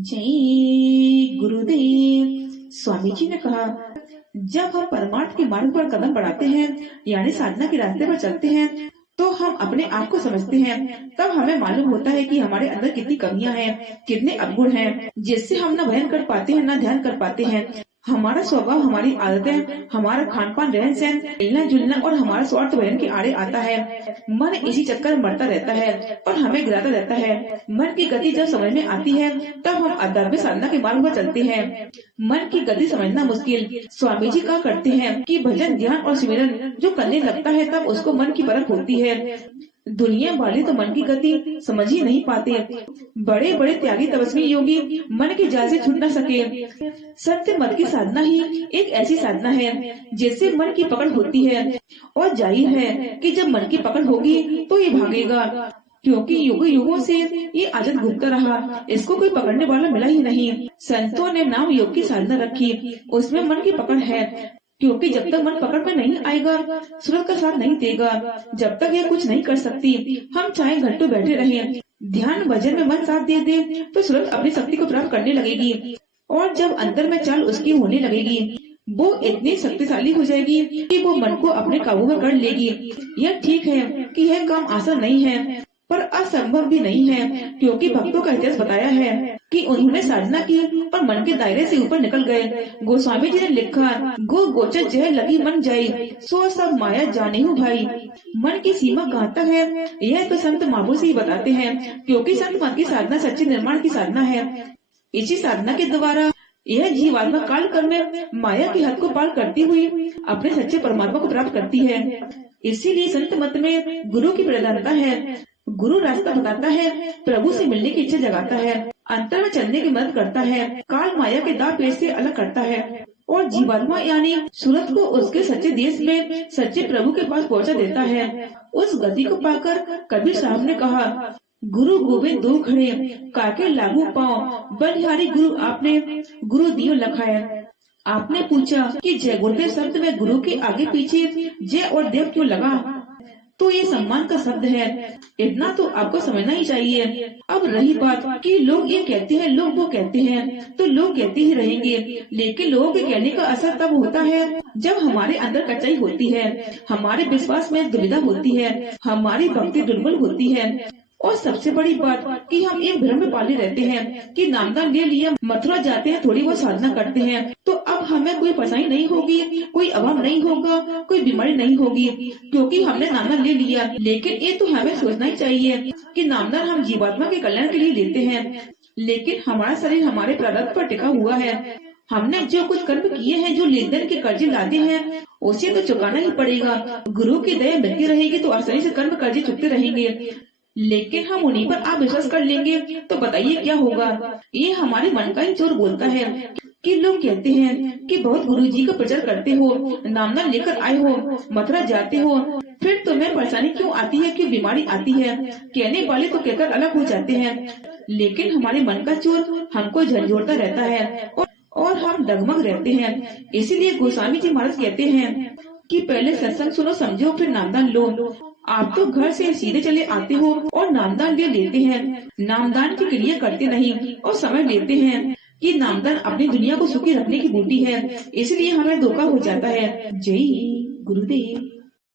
जय गुरुदेव। स्वामी जी ने कहा, जब हम परमार्थ के मार्ग पर कदम बढ़ाते हैं यानी साधना के रास्ते पर चलते हैं तो हम अपने आप को समझते हैं। तब हमें मालूम होता है कि हमारे अंदर कितनी कमियां हैं, कितने अवगुण हैं, जिससे हम न भजन कर पाते हैं, न ध्यान कर पाते हैं। हमारा स्वभाव, हमारी आदतें, हमारा खान पान, रहन सहन, मिलना जुलना और हमारा स्वार्थ भजन के आड़े आता है। मन इसी चक्कर में मरता रहता है और हमें गिराता रहता है। मन की गति जब समझ में आती है तब हम अधर्म साधना के मार्ग पर चलते हैं। मन की गति समझना मुश्किल। स्वामी जी कहा करते हैं कि भजन, ध्यान और सिमरन जो करने लगता है तब उसको मन की परख होती है। दुनिया वाले तो मन की गति समझ ही नहीं पाते। बड़े बड़े त्यागी तपस्वी योगी मन के जाल से छूट न सके। सत्य मत की साधना ही एक ऐसी साधना है जिससे मन की पकड़ होती है, और जाहिर है कि जब मन की पकड़ होगी तो ये भागेगा, क्योंकि युगों युगों से ये आदत घूमता रहा, इसको कोई पकड़ने वाला मिला ही नहीं। संतों ने नाम योग की साधना रखी, उसमें मन की पकड़ है, क्योंकि जब तक मन पकड़ में नहीं आएगा सूरत का साथ नहीं देगा। जब तक यह कुछ नहीं कर सकती, हम चाहे घंटों बैठे रहें, ध्यान भजन में मन साथ दे दे तो सूरत अपनी शक्ति को प्राप्त करने लगेगी, और जब अंतर में चाल उसकी होने लगेगी वो इतनी शक्तिशाली हो जाएगी कि वो मन को अपने काबू में कर लेगी। यह ठीक है कि यह काम आसान नहीं है, पर असंभव भी नहीं है, क्योंकि भक्तों का इतिहास बताया है कि उन्होंने साधना की और मन के दायरे से ऊपर निकल गए। गोस्वामी जी ने लिखा, गो गोचर जय लगी मन जाई, सो सब माया जाने हूँ भाई। मन की सीमा कहाँ तक है यह तो संत महापुरुष से ही बताते हैं, क्योंकि संत मन की साधना सच्चे निर्माण की साधना है। इसी साधना के द्वारा यह जीवात्मा काल कर्म में माया की हद को पार करती हुई अपने सच्चे परमात्मा को प्राप्त करती है। इसीलिए संत मत में गुरु की प्रधानता है। गुरु रास्ता बताता है, प्रभु से मिलने की इच्छा जगाता है, अंतर में चलने की मदद करता है, काल माया के दाव पेच से अलग करता है, और जीवात्मा यानी सूरत को उसके सच्चे देश में सच्चे प्रभु के पास पहुंचा देता है। उस गति को पाकर कबीर साहब ने कहा, गुरु गोविंद दो खड़े, काके लागू पाओ, बलिहारी गुरु आपने गुरु दियो लखाए। आपने पूछा कि जय गुरुदेव शब्द में गुरु के आगे पीछे जय और देव क्यों लगा, तो ये सम्मान का शब्द है, इतना तो आपको समझना ही चाहिए। अब रही बात कि लोग ये कहते हैं, लोग वो कहते हैं, तो लोग कहते ही रहेंगे, लेकिन लोगों के कहने का असर तब होता है जब हमारे अंदर कचाई होती है, हमारे विश्वास में दुविधा होती है, हमारी भक्ति दुर्बल होती है, और सबसे बड़ी बात कि हम एक भ्रम में पाले रहते हैं कि नामदान ले लिया, मथुरा जाते हैं, थोड़ी बहुत साधना करते हैं तो अब हमें कोई परेशानी नहीं होगी, कोई अभाव नहीं होगा, कोई बीमारी नहीं होगी, क्योंकि हमने नामदान ले लिया। लेकिन ये तो हमें सोचना ही चाहिए कि नामदान हम जीवात्मा के कल्याण के लिए लेते हैं, लेकिन हमारा शरीर हमारे प्रारब्ध पर टिका हुआ है। हमने जो कुछ कर्म किए हैं, जो लेन देन के कर्जे लादे हैं, उसे तो चुकाना ही पड़ेगा। गुरु की दया मिलती रहेगी तो आसानी से कर्म कर्जे चुकते रहेंगे, लेकिन हम उन्हीं पर आप विश्वास कर लेंगे तो बताइए क्या होगा। ये हमारे मन का ही चोर बोलता है कि लोग कहते हैं कि बहुत गुरुजी का प्रचार करते हो, नामदान लेकर आए हो, मथुरा जाते हो, फिर तुम्हें परेशानी क्यों आती है, क्यों बीमारी आती है। कहने वाले तो कहकर अलग हो जाते हैं, लेकिन हमारे मन का चोर हमको झंझोड़ता रहता है और हम डगमग रहते हैं। इसीलिए गोस्वामी जी महाराज कहते हैं कि पहले सत्संग सुनो, समझो, फिर नामदान लो। आप तो घर से सीधे चले आते हो और नामदान ले लेते हैं, नामदान की क्रिया करते नहीं और समझ लेते हैं कि नामदान अपनी दुनिया को सुखी रखने की बूटी है, इसलिए हमें धोखा हो जाता है। जय गुरुदेव।